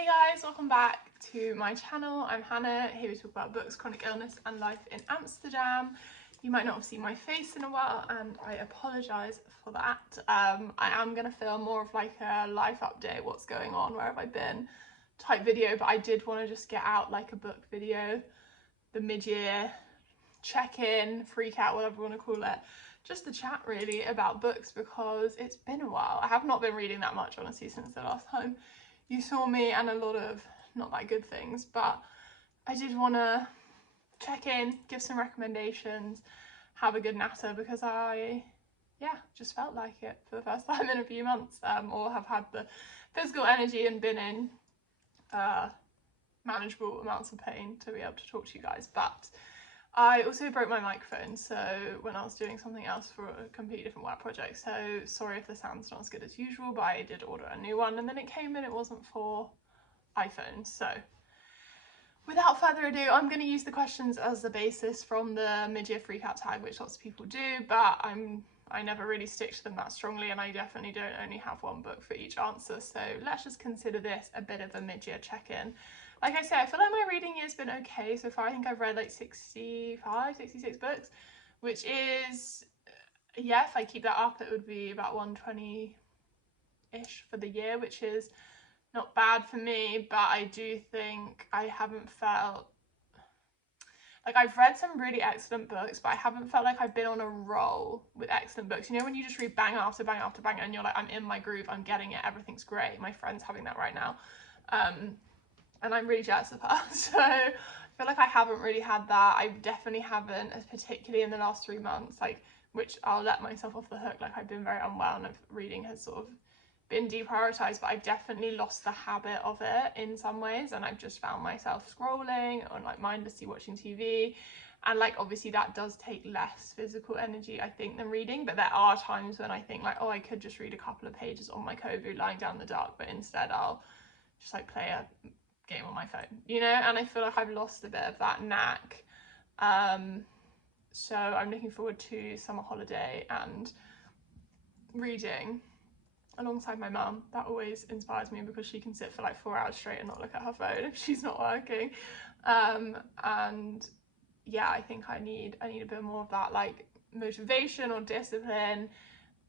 Hey guys, welcome back to my channel. I'm Hannah, here to talk about books, chronic illness and life in Amsterdam. You might not have seen my face in a while and I apologise for that. I am going to film more of like a life update, what's going on, where have I been type video, but I did want to just get out like a book video, the mid-year check-in, freak out, whatever you want to call it. Just to chat really about books because it's been a while. I have not been reading that much honestly since the last time you saw me, and a lot of not that good things, but I did want to check in, give some recommendations, have a good natter because I just felt like it for the first time in a few months, or have had the physical energy and been in manageable amounts of pain to be able to talk to you guys. But I also broke my microphone, so when I was doing something else for a completely different work project, so sorry if the sound's not as good as usual, but I did order a new one and then it came and it wasn't for iPhone. So without further ado, I'm going to use the questions as the basis from the mid-year freakout tag, which lots of people do, but I never really stick to them that strongly, and I definitely don't only have one book for each answer, so let's just consider this a bit of a mid-year check-in. Like I say, I feel like my reading year's been okay so far. I think I've read like 65, 66 books, which is, yeah, if I keep that up, it would be about 120-ish for the year, which is not bad for me, but I do think I haven't felt like I've read some really excellent books, but I haven't felt like I've been on a roll with excellent books. You know, when you just read bang after bang after bang and you're like, I'm in my groove, I'm getting it, everything's great. My friend's having that right now. And I'm really jealous of her. So I feel like I haven't really had that. I definitely haven't, particularly in the last 3 months, like, which I'll let myself off the hook. Like, I've been very unwell and reading has sort of been deprioritized, but I've definitely lost the habit of it in some ways. And I've just found myself scrolling or like mindlessly watching TV. And like, obviously that does take less physical energy, I think, than reading. But there are times when I think like, oh, I could just read a couple of pages on my Kobo lying down in the dark, but instead I'll just like play a game on my phone, you know, and I feel like I've lost a bit of that knack. So I'm looking forward to summer holiday and reading alongside my mum. That always inspires me because she can sit for like 4 hours straight and not look at her phone if she's not working. And yeah, I think I need a bit more of that like motivation or discipline.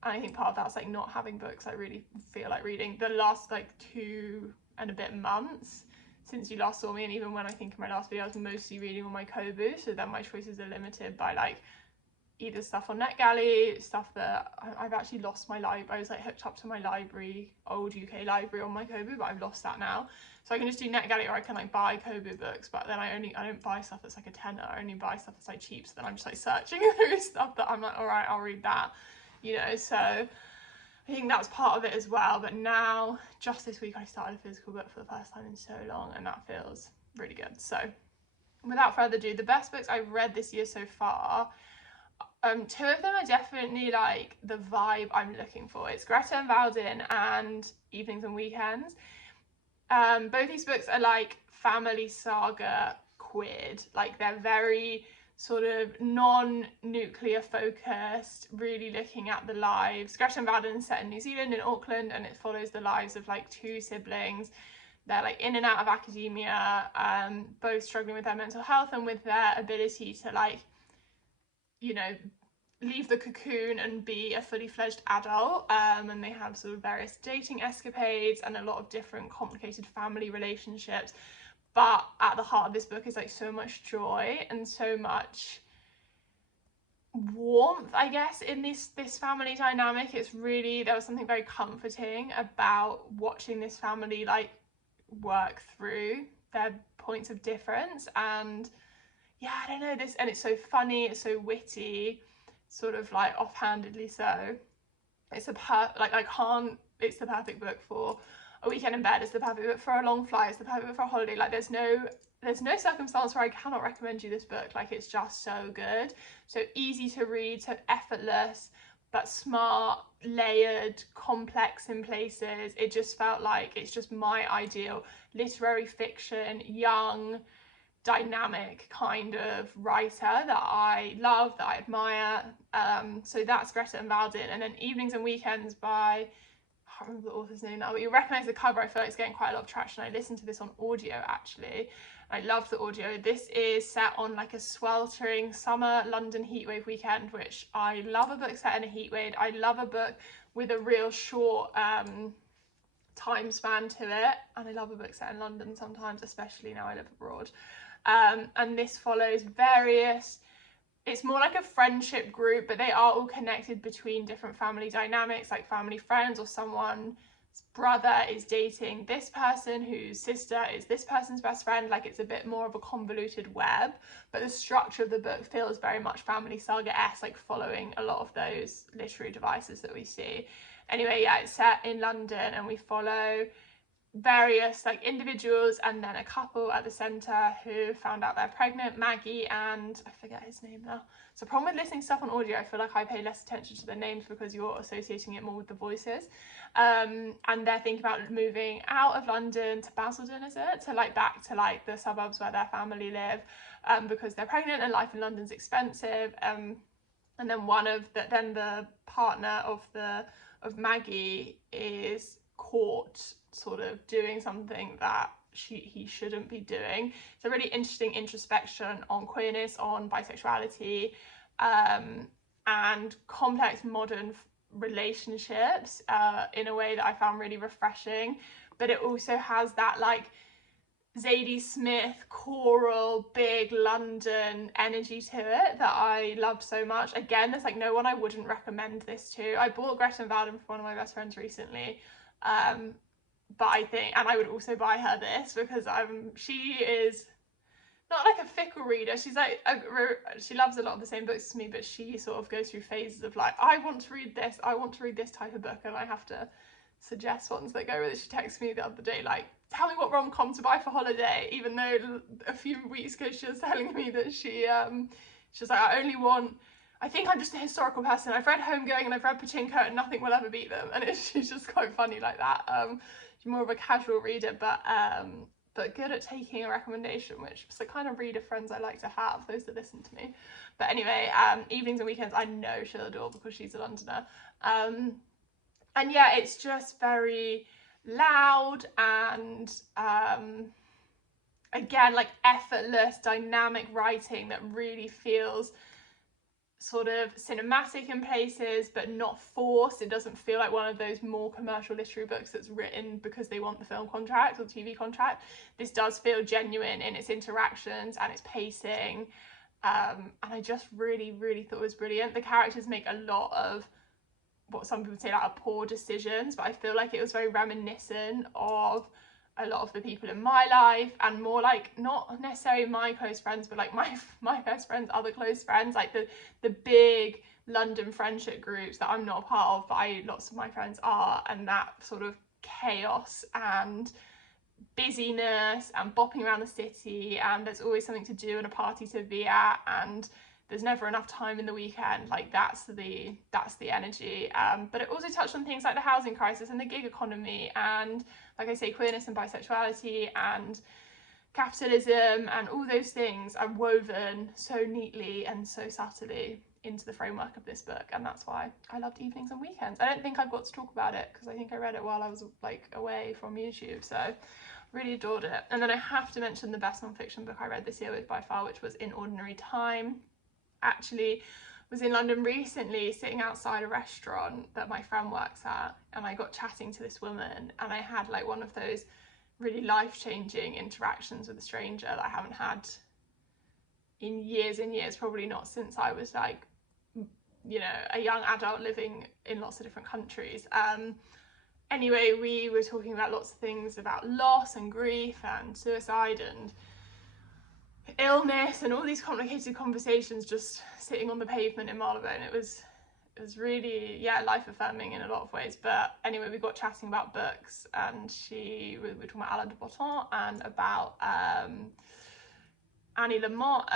And I think part of that's like not having books I really feel like reading. The last like 2 and a bit months since you last saw me, and even when I think in my last video I was mostly reading on my Kobo, so then my choices are limited by like either stuff on NetGalley, stuff that I've actually lost my library. I was like hooked up to my library, old UK library on my Kobo, but I've lost that now. So I can just do NetGalley, or I can like buy Kobo books, but then I don't buy stuff that's like a tenner. I only buy stuff that's like cheap, so then I'm just like searching through stuff that I'm like, all right, I'll read that, you know. So I think that's part of it as well. But now, just this week, I started a physical book for the first time in so long, and that feels really good. So without further ado, the best books I've read this year so far, 2 of them are definitely like the vibe I'm looking for. It's Greta and Valdin and Evenings and Weekends. Both these books are like family saga quid. Like, they're very sort of non-nuclear focused, really looking at the lives. Greta and Valdin is set in New Zealand, in Auckland, and it follows the lives of like 2 siblings. They're like in and out of academia, both struggling with their mental health and with their ability to like, you know, leave the cocoon and be a fully fledged adult. And they have sort of various dating escapades and a lot of different complicated family relationships. But at the heart of this book is like so much joy and so much warmth, I guess, in this family dynamic. It's really, there was something very comforting about watching this family like work through their points of difference. And yeah, I don't know, this, and it's so funny, it's so witty, sort of like offhandedly so. It's it's the perfect book for a weekend in bed. It's the perfect book for a long flight. It's the perfect book for a holiday. Like, there's no circumstance where I cannot recommend you this book. Like, it's just so good, so easy to read, so effortless, but smart, layered, complex in places. It just felt like it's just my ideal literary fiction, young, dynamic kind of writer that I love, that I admire. So that's Greta and Valdin. And then Evenings and Weekends by, can't remember the author's name now, but you'll recognise the cover. I feel like it's getting quite a lot of traction. I listened to this on audio actually. I loved the audio. This is set on like a sweltering summer London heatwave weekend, which I love a book set in a heatwave. I love a book with a real short time span to it, and I love a book set in London sometimes, especially now I live abroad. And this follows various, it's more like a friendship group, but they are all connected between different family dynamics, like family friends, or someone's brother is dating this person whose sister is this person's best friend. Like, it's a bit more of a convoluted web, but the structure of the book feels very much family saga-esque, like following a lot of those literary devices that we see. Anyway, yeah, it's set in London, and we follow various like individuals and then a couple at the centre who found out they're pregnant, Maggie and I forget his name now. So problem with listening to stuff on audio, I feel like I pay less attention to the names because you're associating it more with the voices. And they're thinking about moving out of London to Basildon, is it? To like back to like the suburbs where their family live, because they're pregnant and life in London's expensive. And then the partner of Maggie is caught sort of doing something that he shouldn't be doing. It's a really interesting introspection on queerness, on bisexuality, and complex modern relationships in a way that I found really refreshing. But it also has that like Zadie Smith choral big London energy to it that I loved so much. Again, there's like no one I wouldn't recommend this to. I bought Greta Van Valden for one of my best friends recently, but I think, and I would also buy her this because she is not like a fickle reader. She's like she loves a lot of the same books as me, but she sort of goes through phases of like, I want to read this type of book, and I have to suggest ones that go with it. She texted me the other day like, tell me what rom-com to buy for holiday, even though a few weeks ago she was telling me that she's like, I think I'm just a historical person. I've read Homegoing and I've read Pachinko and nothing will ever beat them. And she's just quite funny like that. She's more of a casual reader, but good at taking a recommendation, which is the kind of reader friends I like to have, those that listen to me. But anyway, evenings and weekends I know she'll adore because she's a Londoner. And yeah, it's just very loud and again, like effortless, dynamic writing that really feels sort of cinematic in places, but not forced. It doesn't feel like one of those more commercial literary books that's written because they want the film contract or the TV contract. This does feel genuine in its interactions and its pacing. And I just really, really thought it was brilliant. The characters make a lot of what some people say like poor decisions, but I feel like it was very reminiscent of a lot of the people in my life, and more like not necessarily my close friends, but like my best friends, other close friends, like the big London friendship groups that I'm not a part of, but lots of my friends are, and that sort of chaos and busyness and bopping around the city, and there's always something to do and a party to be at, and there's never enough time in the weekend. Like that's the energy. But it also touched on things like the housing crisis and the gig economy, and like I say, queerness and bisexuality and capitalism, and all those things are woven so neatly and so subtly into the framework of this book, and that's why I loved evenings and weekends. I don't think I've got to talk about it because I think I read it while I was like away from YouTube, so really adored it. And then I have to mention the best non-fiction book I read this year by far, which was In Ordinary Time. Actually was in London recently, sitting outside a restaurant that my friend works at, and I got chatting to this woman, and I had like one of those really life-changing interactions with a stranger that I haven't had in years and years, probably not since I was like, you know, a young adult living in lots of different countries. Anyway, we were talking about lots of things about loss and grief and suicide and illness and all these complicated conversations, just sitting on the pavement in Marylebone. It was really, yeah, life affirming in a lot of ways. But anyway, we got chatting about books, and we were talking about Alain de Botton and about Annie Lamott,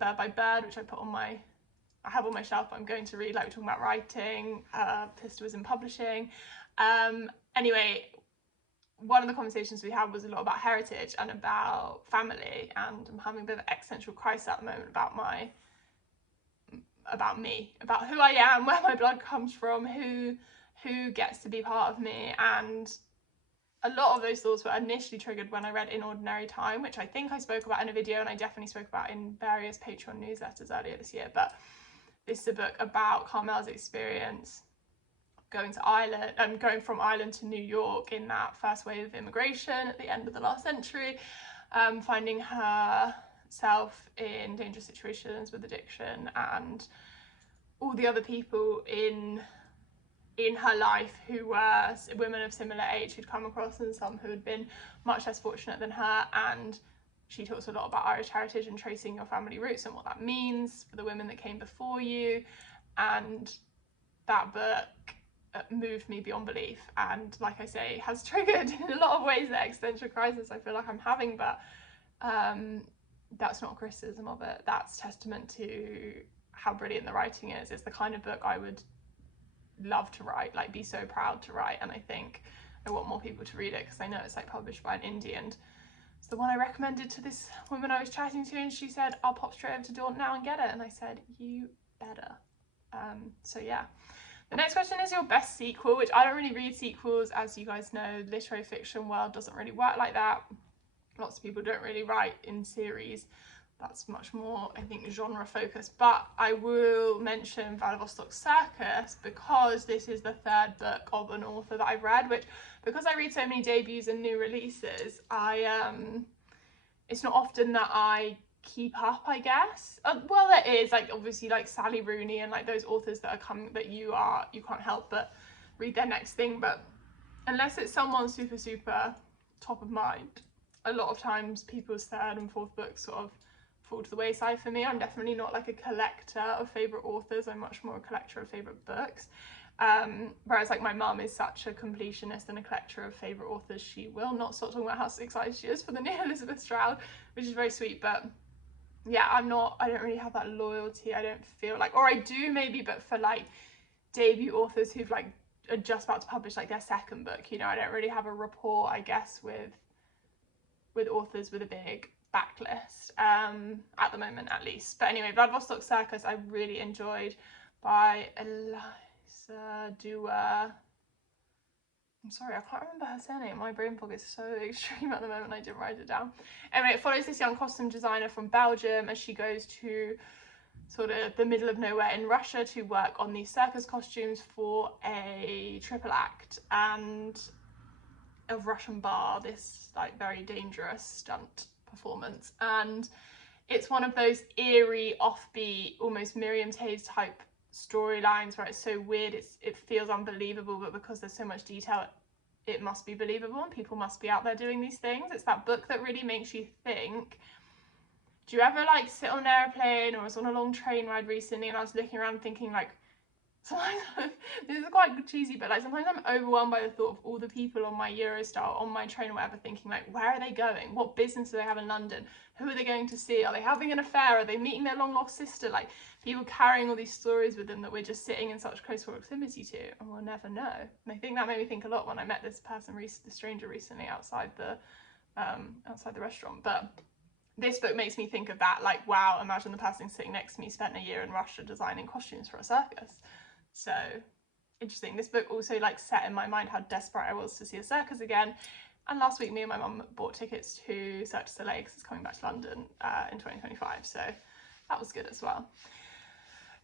Bird by Bird, which I have on my shelf, but I'm going to read. Like, we're talking about writing, Pista was in publishing. Anyway, one of the conversations we had was a lot about heritage and about family, and I'm having a bit of an existential crisis at the moment about me, about who I am, where my blood comes from, who who gets to be part of me? And a lot of those thoughts were initially triggered when I read In Ordinary Time, which I think I spoke about in a video, and I definitely spoke about in various Patreon newsletters earlier this year. But this is a book about Carmel's experience going to Ireland, going from Ireland to New York in that first wave of immigration at the end of the last century, finding herself in dangerous situations with addiction, and all the other people in her life who were women of similar age who'd come across, and some who had been much less fortunate than her. And she talks a lot about Irish heritage and tracing your family roots and what that means for the women that came before you. And that book moved me beyond belief, and like I say, has triggered in a lot of ways the existential crisis I feel like I'm having. But that's not criticism of it, that's testament to how brilliant the writing is. It's the kind of book I would love to write, like be so proud to write, and I think I want more people to read it because I know it's like published by an indie, and it's the one I recommended to this woman I was chatting to, and she said, I'll pop straight over to Daunt now and get it, and I said, you better. So yeah. The next question is your best sequel, which I don't really read sequels, as you guys know. The literary fiction world doesn't really work like that. Lots of people don't really write in series. That's much more, I think, genre focused. But I will mention Vladivostok Circus because this is the third book of an author that I've read, which, because I read so many debuts and new releases, it's not often that I keep up, I guess. Well, there is, like, obviously, like Sally Rooney and like those authors that are coming that you can't help but read their next thing. But unless it's someone super top of mind, a lot of times people's third and fourth books sort of fall to the wayside for me. I'm definitely not like a collector of favorite authors, I'm much more a collector of favorite books. Whereas like my mum is such a completionist and a collector of favorite authors, she will not stop talking about how excited she is for the new Elizabeth Stroud, which is very sweet. But yeah, I don't really have that loyalty, I don't feel like, or I do maybe, but for like debut authors who've like are just about to publish like their second book, you know, I don't really have a rapport, I guess, with authors with a big backlist, at the moment at least. But anyway, Vladivostok Circus I really enjoyed, by Eliza Dewar. I'm sorry, I can't remember her surname. My brain fog is so extreme at the moment, I didn't write it down. Anyway, it follows this young costume designer from Belgium as she goes to sort of the middle of nowhere in Russia to work on these circus costumes for a triple act and a Russian bar, this like very dangerous stunt performance. And it's one of those eerie, offbeat, almost Miriam Toews type storylines where it's so weird, it feels unbelievable, but because there's so much detail, it must be believable and people must be out there doing these things. It's that book that really makes you think. Do you ever like sit on an airplane, or I was on a long train ride recently and I was looking around thinking like, sometimes, this is quite cheesy, but like sometimes I'm overwhelmed by the thought of all the people on my Eurostar, on my train or whatever, thinking like, where are they going? What business do they have in London? Who are they going to see? Are they having an affair? Are they meeting their long lost sister? Like, people carrying all these stories with them that we're just sitting in such close proximity to, and we'll never know. And I think that made me think a lot when I met this person, the stranger, recently outside the restaurant. But this book makes me think of that, like, wow, imagine the person sitting next to me spent a year in Russia designing costumes for a circus. So interesting. This book also like set in my mind how desperate I was to see a circus again. And last week me and my mum bought tickets to Cirque du Soleil because it's coming back to London in 2025. So that was good as well.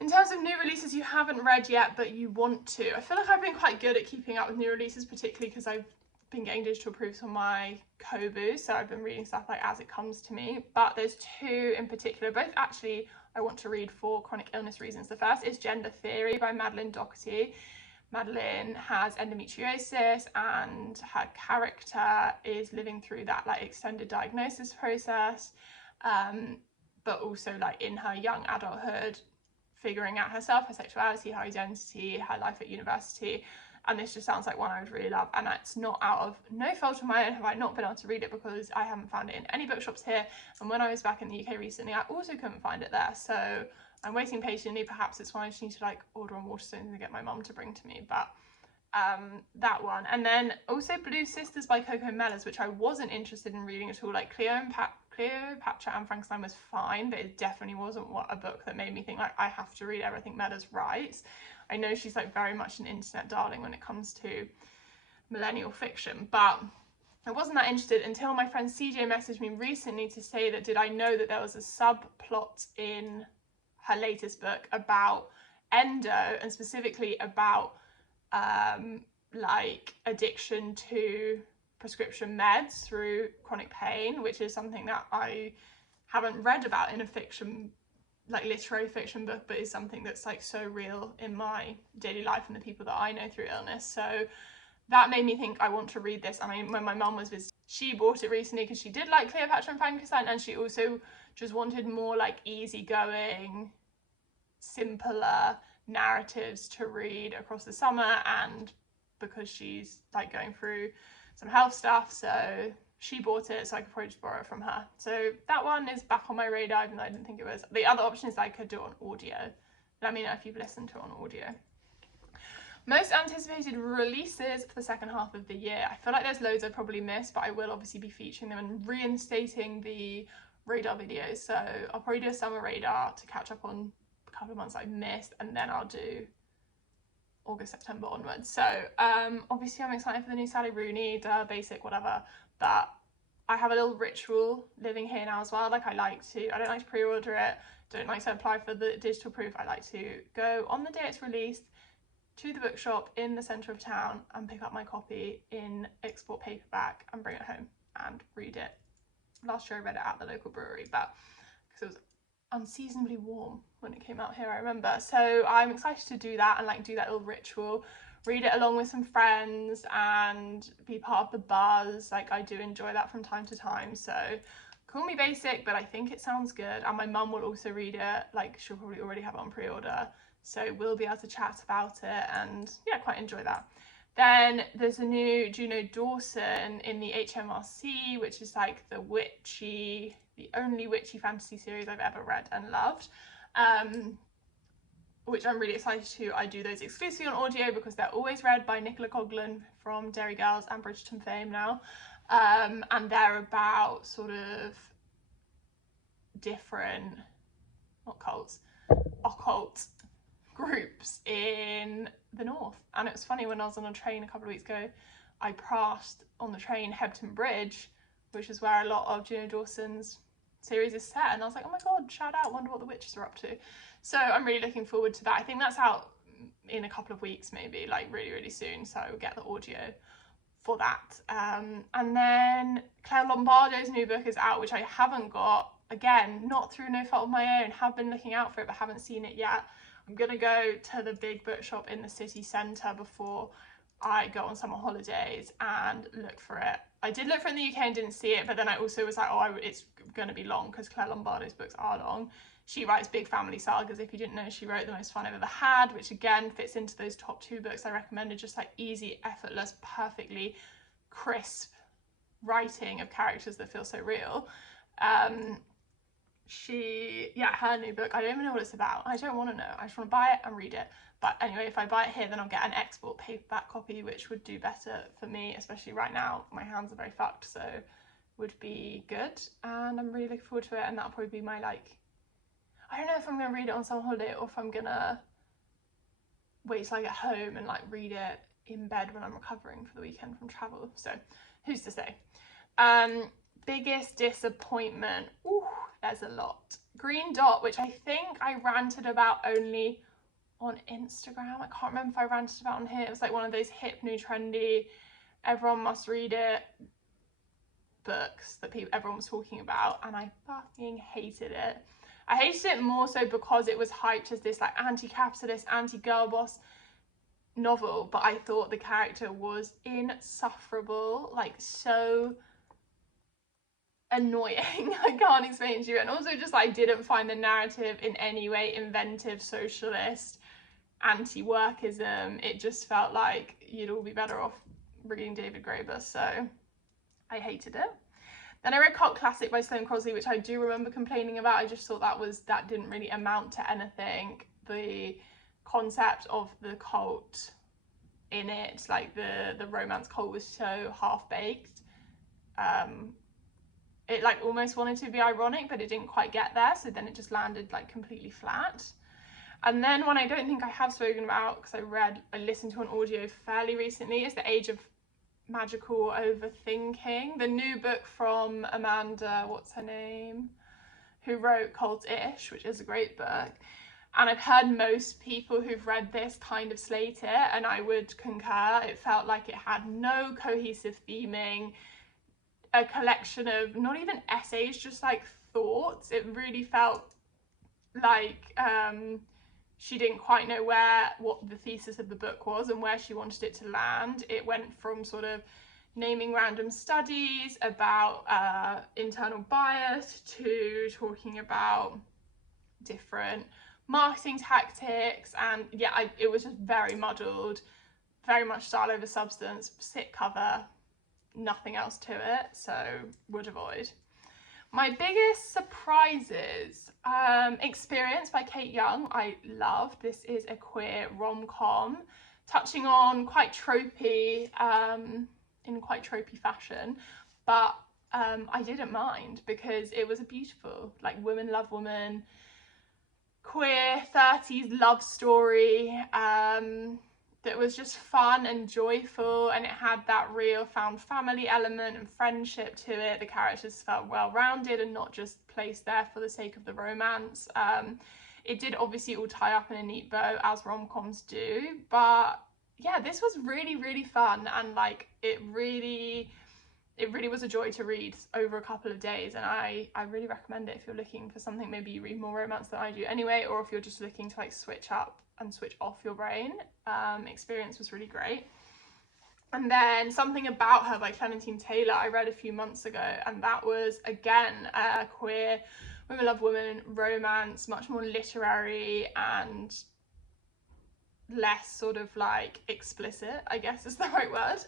In terms of new releases you haven't read yet but you want to, I feel like I've been quite good at keeping up with new releases, particularly because I've been getting digital proofs on my Kobo, so I've been reading stuff like as it comes to me. But there's two in particular, both actually I want to read for chronic illness reasons. The first is Gender Theory by Madeline Doherty. Madeline has endometriosis and her character is living through that like extended diagnosis process, but also like in her young adulthood, figuring out herself, her sexuality, her identity, her life at university. And this just sounds like one I would really love, and it's not out of no fault of my own have I not been able to read it, because I haven't found it in any bookshops here, and when I was back in the UK recently I also couldn't find it there, so I'm waiting patiently. Perhaps it's one I just need to like order on Waterstones and get my mum to bring to me. But that one, and then also Blue Sisters by Coco Mellors, which I wasn't interested in reading at all. Like Cleopatra and Frankenstein was fine, but it definitely wasn't a book that made me think like I have to read everything Mellors writes. I know she's like very much an internet darling when it comes to millennial fiction, but I wasn't that interested until my friend CJ messaged me recently to say that did I know that there was a subplot in her latest book about endo, and specifically about like addiction to prescription meds through chronic pain, which is something that I haven't read about in a fiction, like literary fiction book, but is something that's like so real in my daily life and the people that I know through illness. So that made me think I want to read this. I mean, when my mum was visiting, she bought it recently because she did like Cleopatra and Frankenstein, and she also just wanted more like easygoing, simpler narratives to read across the summer, and because she's like going through some health stuff, so she bought it so I could probably just borrow it from her. So that one is back on my radar, even though I didn't think it was. The other option is I could do it on audio. Let me know if you've listened to it on audio. Most anticipated releases for the second half of the year. I feel like there's loads I probably missed, but I will obviously be featuring them and reinstating the radar videos. So I'll probably do a summer radar to catch up on a couple of months I've missed, and then I'll do August, September onwards. So obviously I'm excited for the new Sally Rooney, basic, whatever, but I have a little ritual living here now as well. Like I don't like to pre-order it, don't like to apply for the digital proof. I like to go on the day it's released to the bookshop in the centre of town and pick up my copy in export paperback and bring it home and read it. Last year I read it at the local brewery, but because it was unseasonably warm when it came out here, I remember. So I'm excited to do that and like do that little ritual, read it along with some friends and be part of the buzz. Like I do enjoy that from time to time. So call me basic, but I think it sounds good. And my mum will also read it. Like she'll probably already have it on pre-order, so we'll be able to chat about it and yeah, quite enjoy that. Then there's a new Juno Dawson in the HMRC, which is like the only witchy fantasy series I've ever read and loved, which I'm really excited to. I do those exclusively on audio because they're always read by Nicola Coughlan from Derry Girls and Bridgerton fame now, and they're about sort of different, not cults, occult groups in the north. And it was funny, when I was on a train a couple of weeks ago, I passed on the train Hebton Bridge, which is where a lot of Juno Dawson's series is set, and I was like, oh my god, shout out, wonder what the witches are up to. So I'm really looking forward to that. I think that's out in a couple of weeks, maybe like really soon, so I'll get the audio for that. And then Claire Lombardo's new book is out, which I haven't got, again, not through no fault of my own, have been looking out for it but haven't seen it yet. I'm gonna go to the big bookshop in the city centre before I go on summer holidays and look for it. I did look for it in the UK and didn't see it, but then I also was like, it's gonna be long because Claire Lombardo's books are long. She writes big family sagas. If you didn't know, she wrote The Most Fun I've Ever Had, which again fits into those top 2 books I recommended, just like easy, effortless, perfectly crisp writing of characters that feel so real. Her new book, I don't even know what it's about. I don't want to know. I just want to buy it and read it. But anyway, if I buy it here, then I'll get an export paperback copy, which would do better for me, especially right now. My hands are very fucked, so would be good. And I'm really looking forward to it. And that'll probably be my I don't know if I'm going to read it on summer holiday or if I'm going to wait till I get home and read it in bed when I'm recovering for the weekend from travel. So who's to say? Biggest disappointment. Ooh, there's a lot. Green Dot, which I think I ranted about only on Instagram. I can't remember if I ranted about on here. It was one of those hip, new, trendy, everyone must read it books that everyone was talking about, and I fucking hated it. I hated it more so because it was hyped as this anti-capitalist, anti-girl boss novel, but I thought the character was insufferable, so annoying. I can't explain to you. And also just I didn't find the narrative in any way inventive, socialist, anti-workism. It just felt like you'd all be better off reading David Graeber, so I hated it. Then I read Cult Classic by Sloane Crosley, which I do remember complaining about. I just thought that didn't really amount to anything. The concept of the cult in it, the romance cult, was so half-baked. It almost wanted to be ironic, but it didn't quite get there, so then it just landed completely flat. And then one I don't think I have spoken about, because I listened to an audio fairly recently, is The Age of Magical Overthinking, the new book from Amanda, what's her name, who wrote Cold-ish, which is a great book. And I've heard most people who've read this kind of slate it, and I would concur. It felt like it had no cohesive theming, a collection of not even essays, just like thoughts. It really felt like she didn't quite know what the thesis of the book was and where she wanted it to land. It went from sort of naming random studies about internal bias to talking about different marketing tactics, and yeah, it was just very muddled, very much style over substance, sick cover, nothing else to it, so would avoid. My biggest surprises, Experience by Kate Young, I loved. This is a queer rom-com touching on quite tropey, in quite tropey fashion, but I didn't mind because it was a beautiful, like, women love woman, queer 30s love story that was just fun and joyful, and it had that real found family element and friendship to it. The characters felt well-rounded and not just placed there for the sake of the romance. It did obviously all tie up in a neat bow, as rom-coms do, but yeah, this was really, really fun, and like it really was a joy to read over a couple of days, and I really recommend it if you're looking for something. Maybe you read more romance than I do anyway, or if you're just looking to like switch up and switch off your brain. Experience was really great. And then Something About Her by Clementine Taylor I read a few months ago, and that was again a queer women love women romance, much more literary and less sort of like explicit, I guess is the right word.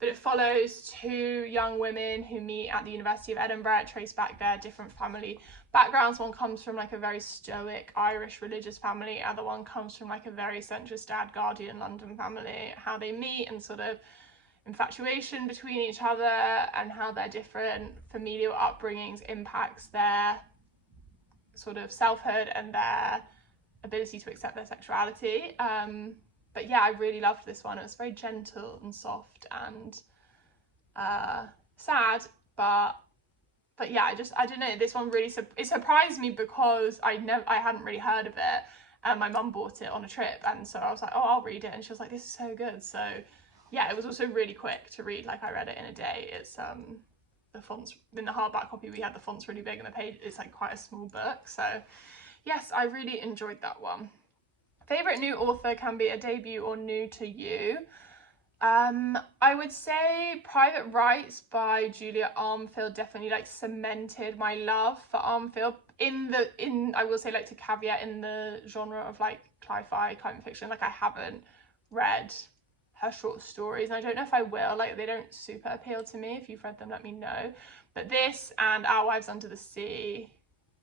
But it follows two young women who meet at the University of Edinburgh, trace back their different family backgrounds. One comes from like a very stoic Irish religious family, other one comes from like a very centrist dad guardian London family. How they meet and sort of infatuation between each other, and how their different familial upbringings impacts their sort of selfhood and their ability to accept their sexuality. But yeah, I really loved this one. It was very gentle and soft and sad, but yeah, I don't know, this one really it surprised me because I hadn't really heard of it, and my mum bought it on a trip, and so I was like, oh, I'll read it, and she was like, this is so good. So yeah, it was also really quick to read. Like I read it in a day. It's the fonts in the hardback copy we had, the font's really big and the page, it's like quite a small book. So yes, I really enjoyed that one. Favourite new author can be a debut or new to you. I would say Private Rights by Julia Armfield definitely like cemented my love for Armfield I will say, like, to caveat, in the genre of like cli-fi, climate fiction. Like I haven't read her short stories, and I don't know if I will. Like they don't super appeal to me. If you've read them, let me know. But this and Our Wives Under the Sea,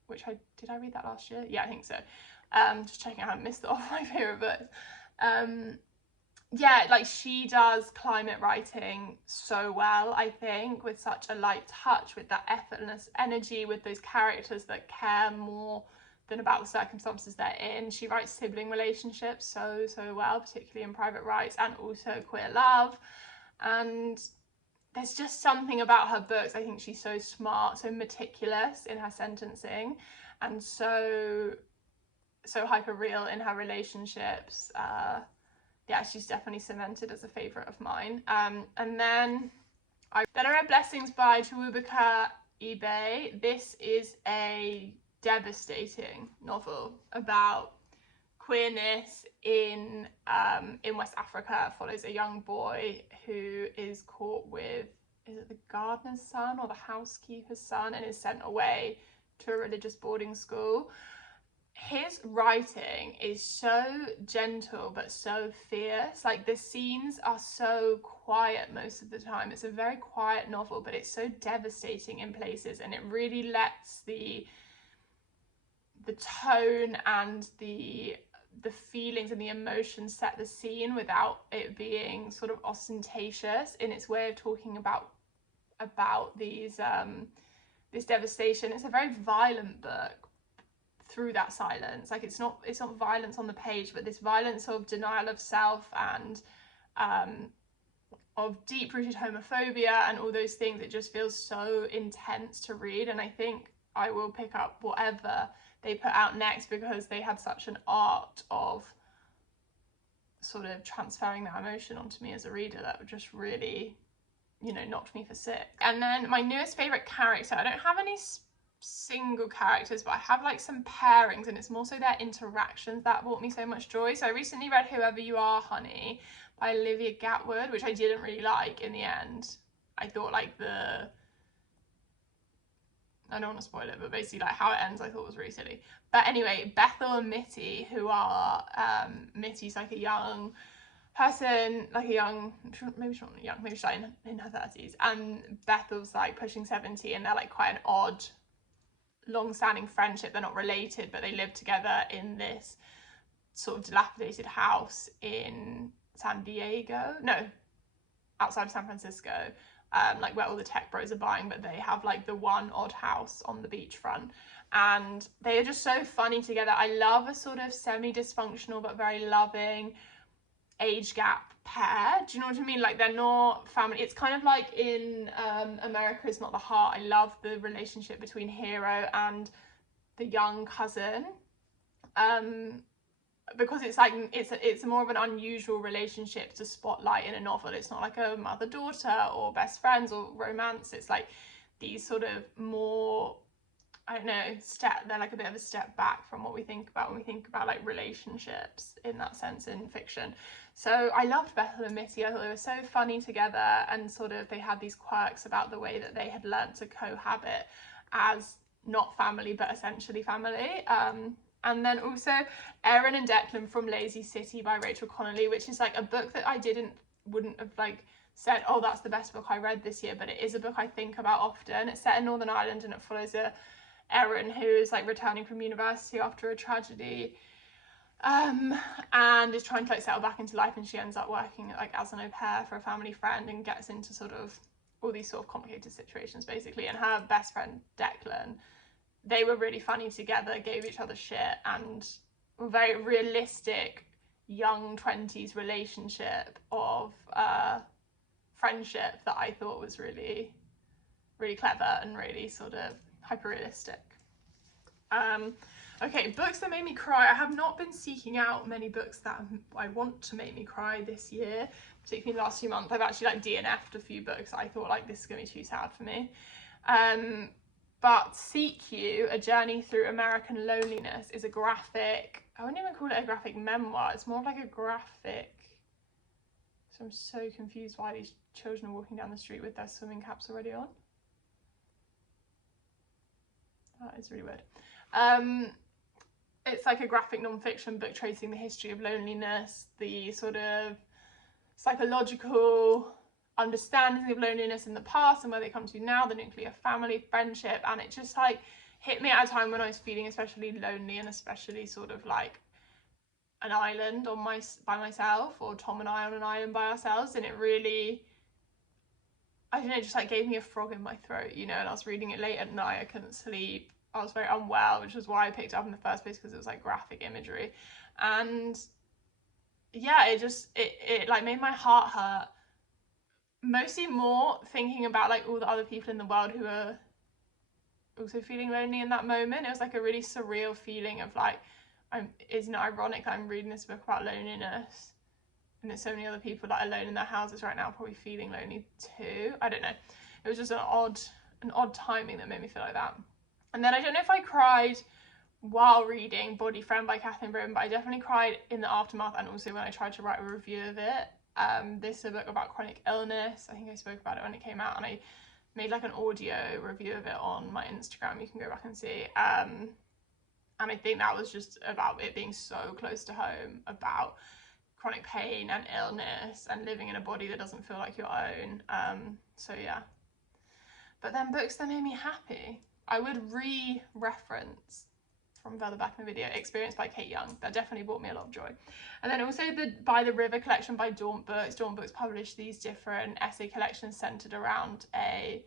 which did I read that last year? Yeah, I think so. Just checking I haven't missed it off my favourite books. Yeah, like she does climate writing so well, I think, with such a light touch, with that effortless energy, with those characters that care more than about the circumstances they're in. She writes sibling relationships so well, particularly in Private Rights, and also queer love. And there's just something about her books. I think she's so smart, so meticulous in her sentencing, and so hyper real in her relationships. Yeah, she's definitely cemented as a favourite of mine. And then I read Blessings by Chiwubuka Ibe. This is a devastating novel about queerness in West Africa. It follows a young boy who is caught with, is it the gardener's son or the housekeeper's son, and is sent away to a religious boarding school. His writing is so gentle but so fierce. Like the scenes are so quiet most of the time. It's a very quiet novel, but it's so devastating in places, and it really lets the tone and the feelings and the emotions set the scene without it being sort of ostentatious in its way of talking about these this devastation. It's a very violent book through that silence. Like it's not violence on the page, but this violence of denial of self and of deep-rooted homophobia and all those things. It just feels so intense to read, and I think I will pick up whatever they put out next, because they had such an art of sort of transferring that emotion onto me as a reader that just really, you know, knocked me for six. And then my newest favourite character, I don't have any single characters, but I have like some pairings, and it's more so their interactions that brought me so much joy. So I recently read Whoever You Are, Honey by Olivia Gatwood, which I didn't really like in the end. I thought like I don't want to spoil it, but basically like how it ends I thought was really silly. But anyway, Bethel and Mitty, who are, Mitty's like a young person, like a young, maybe she's not young, maybe she's like in her 30s, and Bethel's like pushing 70, and they're like quite an odd, long-standing friendship. They're not related, but they live together in this sort of dilapidated house in San Diego, no, outside of San Francisco, like where all the tech bros are buying, but they have like the one odd house on the beachfront, and they are just so funny together. I love a sort of semi-dysfunctional but very loving age gap pair. Do you know what I mean? Like they're not family. It's kind of like in America Is Not the Heart. I love the relationship between Hero and the young cousin, because it's like it's more of an unusual relationship to spotlight in a novel. It's not like a mother-daughter or best friends or romance. It's like these sort of more, I don't know, they're like a bit of a step back from what we think about when we think about like relationships in that sense in fiction. So I loved Bethel and Mitty. I thought they were so funny together, and sort of they had these quirks about the way that they had learnt to cohabit as not family but essentially family. And then also Erin and Declan from Lazy City by Rachel Connolly, which is like a book that I wouldn't have like said, oh, that's the best book I read this year, but it is a book I think about often. It's set in Northern Ireland, and it follows Erin who is like returning from university after a tragedy, and is trying to like settle back into life, and she ends up working like as an au pair for a family friend and gets into sort of all these sort of complicated situations basically. And her best friend Declan, they were really funny together, gave each other shit, and a very realistic young 20s relationship of friendship that I thought was really, really clever and really sort of hyper realistic. Okay, books that made me cry. I have not been seeking out many books that I want to make me cry this year, particularly in the last few months. I've actually like DNF'd a few books. I thought like this is gonna be too sad for me. But Seek You, A Journey Through American Loneliness is a graphic, I wouldn't even call it a graphic memoir, it's more like a graphic, so I'm so confused why these children are walking down the street with their swimming caps already on. That is really weird. It's like a graphic non-fiction book tracing the history of loneliness, the sort of psychological understanding of loneliness in the past and where they come to now, the nuclear family, friendship, and it just like hit me at a time when I was feeling especially lonely and especially sort of like an island by myself, or Tom and I on an island by ourselves, and it really, I don't know, just like gave me a frog in my throat, you know. And I was reading it late at night, I couldn't sleep, I was very unwell, which was why I picked it up in the first place, because it was like graphic imagery. And yeah, it like made my heart hurt, mostly more thinking about like all the other people in the world who are also feeling lonely in that moment. It was like a really surreal feeling of like, isn't it ironic that I'm reading this book about loneliness and there's so many other people that are alone in their houses right now probably feeling lonely too. I don't know, it was just an odd timing that made me feel like that. And then I don't know if I cried while reading Body Friend by Catherine Brown, but I definitely cried in the aftermath, and also when I tried to write a review of it. This is a book about chronic illness. I think I spoke about it when it came out, and I made like an audio review of it on my Instagram. You can go back and see. And I think that was just about it being so close to home, about chronic pain and illness and living in a body that doesn't feel like your own. So yeah. But then books that made me happy, I would re-reference from further back in the video, Experience by Kate Young. That definitely brought me a lot of joy. And then also the By the River collection by Daunt Books. Daunt Books published these different essay collections centered around a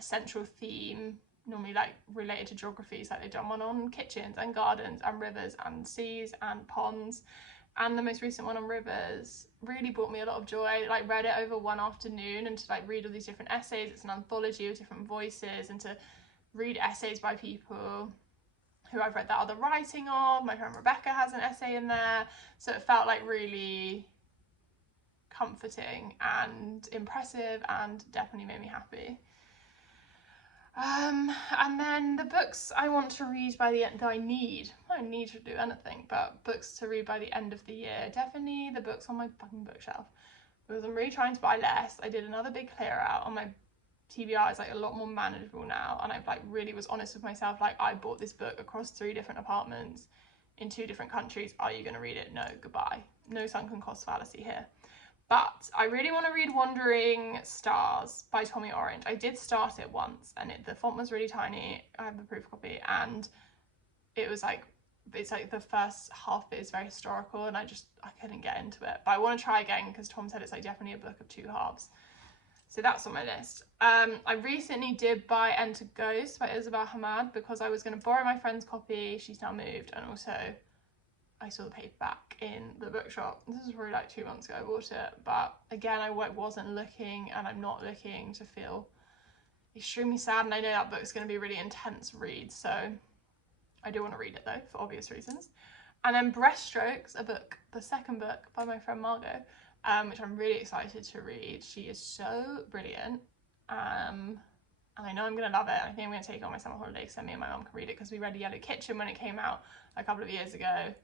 central theme normally like related to geography, so like they've done one on kitchens and gardens and rivers and seas and ponds, and the most recent one on rivers really brought me a lot of joy. Like, read it over one afternoon, and to like read all these different essays, it's an anthology of different voices, and to read essays by people who I've read that other writing of. My friend Rebecca has an essay in there, so it felt like really comforting and impressive and definitely made me happy. And then the books I want to read by the end, that I don't need to do anything, but books to read by the end of the year, definitely the books on my fucking bookshelf, because I'm really trying to buy less. I did another big clear out on my TBR. Is like a lot more manageable now, and I've like really was honest with myself, like, I bought this book across 3 different apartments in 2 different countries. Are you going to read it? No, goodbye. No sunken cost fallacy here. But I really want to read Wandering Stars by Tommy Orange. I did start it once, and the font was really tiny. I have the proof copy, and it was like, it's like the first half is very historical, and I couldn't get into it. But I want to try again, because Tom said it's like definitely a book of 2 halves. So that's on my list. I recently did buy Enter Ghost by Isabel Hamad, because I was going to borrow my friend's copy. She's now moved, and also I saw the paperback in the bookshop. This was probably like 2 months ago I bought it, but again, I wasn't looking, and I'm not looking to feel extremely sad, and I know that book's going to be a really intense read, so I do want to read it though, for obvious reasons. And then Breaststrokes, the second book by my friend Margot, which I'm really excited to read. She is so brilliant, and I know I'm going to love it. I think I'm going to take it on my summer holiday, so me and my mum can read it, because we read Yellow Kitchen when it came out a couple of years ago,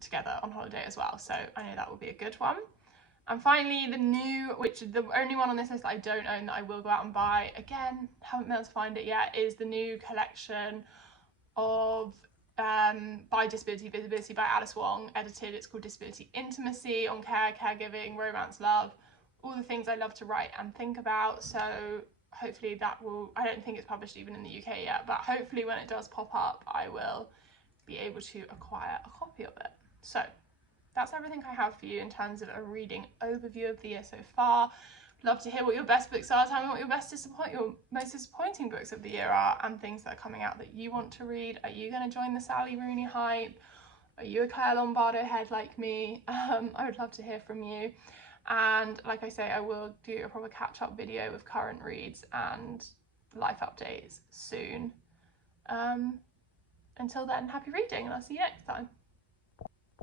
together on holiday as well, so I know that will be a good one. And finally, the only one on this list that I don't own that I will go out and buy, again, haven't been able to find it yet, is the new collection of By Disability Visibility by Alice Wong, edited. It's called Disability Intimacy, on care, caregiving, romance, love, all the things I love to write and think about. So hopefully that will, I don't think it's published even in the UK yet, but hopefully when it does pop up, I will be able to acquire a copy of it. So that's everything I have for you in terms of a reading overview of the year so far. Love to hear what your best books are. Tell me what your most disappointing books of the year are, and things that are coming out that you want to read. Are you going to join the Sally Rooney hype? Are you a Claire Lombardo head like me? I would love to hear from you. And like I say, I will do a proper catch-up video with current reads and life updates soon. Until then, happy reading, and I'll see you next time.